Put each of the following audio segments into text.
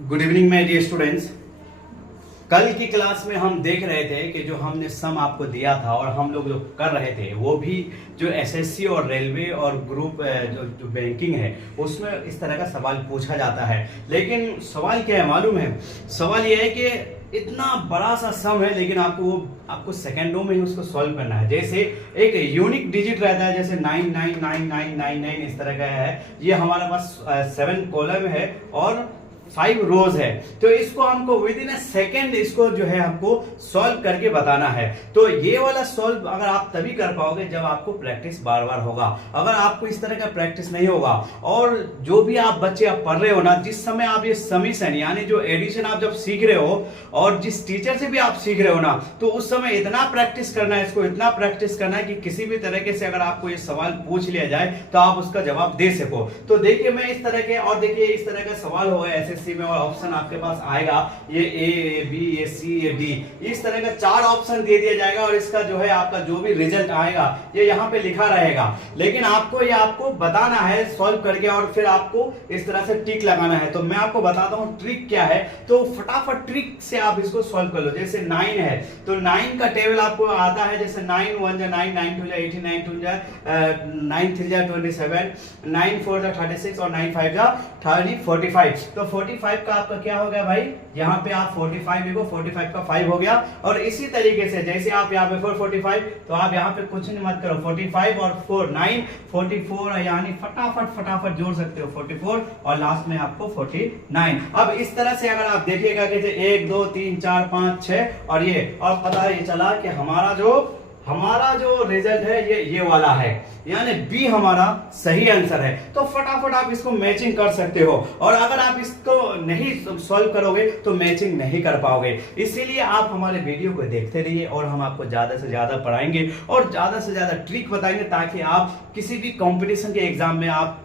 Good evening my dear students. कल की class में हम देख रहे थे कि जो हमने सम आपको दिया था और हम लोग जो कर रहे थे वो भी जो एसएससी और रेलवे और ग्रुप जो बैंकिंग है उसमें इस तरह का सवाल पूछा जाता है। लेकिन सवाल क्या है मालूम है? सवाल ये है कि इतना बड़ा सा सम है लेकिन आपको सेकंडों में ही उसको सॉल्व करना है। जैसे एक यूनिक डिजिट रहता है, जैसे 999999 इस तरह का है। ये हमारे पास 7 कॉलम है और 5 रोज है, तो इसको हमको विद इन अ सेकेंड इसको जो है हमको सॉल्व करके बताना है। तो ये वाला सॉल्व अगर आप तभी कर पाओगे जब आपको प्रैक्टिस बार बार होगा। अगर आपको इस तरह का प्रैक्टिस नहीं होगा और जो भी आप बच्चे आप पढ़ रहे हो ना, जिस समय आप ये समीशन यानी जो एडिशन आप जब सीख रहे हो और जिस टीचर से भी आप सीख रहे हो ना, तो उस समय इतना प्रैक्टिस करना है, इसको इतना प्रैक्टिस करना है कि किसी भी तरीके से अगर आपको ये सवाल पूछ लिया जाए तो आप उसका जवाब दे सको। तो देखिए मैं इस तरह के और देखिए इस तरह का सवाल होगा एसएससी में और ऑप्शन आपके पास आएगा ये A B A C A D, इस तरह का 4 ऑप्शन दे दिया जाएगा और इसका जो है आपका जो भी रिजल्ट आएगा ये यहाँ पे लिखा रहेगा। लेकिन आपको बताना है सॉल्व करके और फिर आपको इस तरह से टिक लगाना है। तो मैं आपको बताता हूँ ट्रिक क्या है, तो फटाफट ट्रिक से आप इसको सॉल्व कर लो। जैसे 9 है तो 9 का टेबल आपको आता है, जैसे 9 1 जा 9, 9 2 जा 18, 9 2 जा 9 3 जा 27, 9 4 जा 36 और 9 5 जा 45। तो 45 का आपका क्या हो गया भाई, यहाँ पे आप 45 देखो, 45 का 5 हो गया। और इसी तरीके से जैसे आप यहाँ पे 445 तो आप यहाँ पे कुछ नहीं मत करो, 45 और 4 9 44, यानी फटाफट जोड़ सकते हो 44 और लास्ट में आपको 49। अब इस तरह से अगर आप देखिएगा कि 1 2 3 4 5 6 और ये, और पता ये चला कि हमारा जो रिजल्ट है ये वाला है, यानी बी हमारा सही आंसर है। तो फटाफट आप इसको मैचिंग कर सकते हो और अगर आप इसको नहीं सॉल्व करोगे तो मैचिंग नहीं कर पाओगे। इसीलिए आप हमारे वीडियो को देखते रहिए और हम आपको ज्यादा से ज्यादा पढ़ाएंगे और ज्यादा से ज्यादा ट्रिक बताएंगे ताकि आप किसी भी कंपटीशन के एग्जाम में आप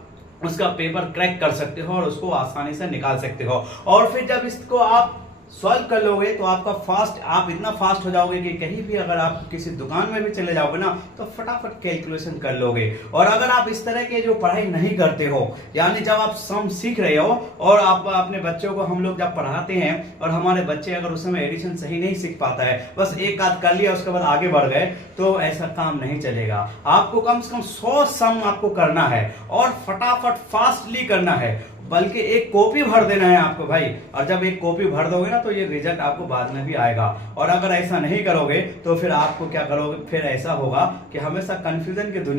उसका पेपर क्रैक कर सकते हो और उसको आसानी से निकाल सकते हो। और फिर जब इसको आप सॉल्व कर लोगे तो आप इतना फास्ट हो जाओगे कि कहीं भी अगर आप किसी दुकान में भी चले जाओगे ना तो फटाफट कैलकुलेशन कर लोगे। और अगर आप इस तरह के जो पढ़ाई नहीं करते हो, यानी जब आप सम सीख रहे हो और आप अपने बच्चों को हम लोग जब पढ़ाते हैं और हमारे बच्चे अगर उस समय एडिशन सही नहीं सीख पाता है, बस एक आध कर लिया उसके बाद आगे बढ़ गए, तो ऐसा काम नहीं चलेगा। आपको कम से कम 100 सम आपको करना है और फटाफट फास्टली करना है, बल्कि एक कॉपी भर देना है आपको भाई। और जब एक कॉपी भर दोगे ना तो ये रिजल्ट आपको बाद में भी आएगा। और अगर ऐसा नहीं करोगे तो फिर आपको क्या करोगे, फिर ऐसा होगा कि हमेशा कंफ्यूजन की दुनिया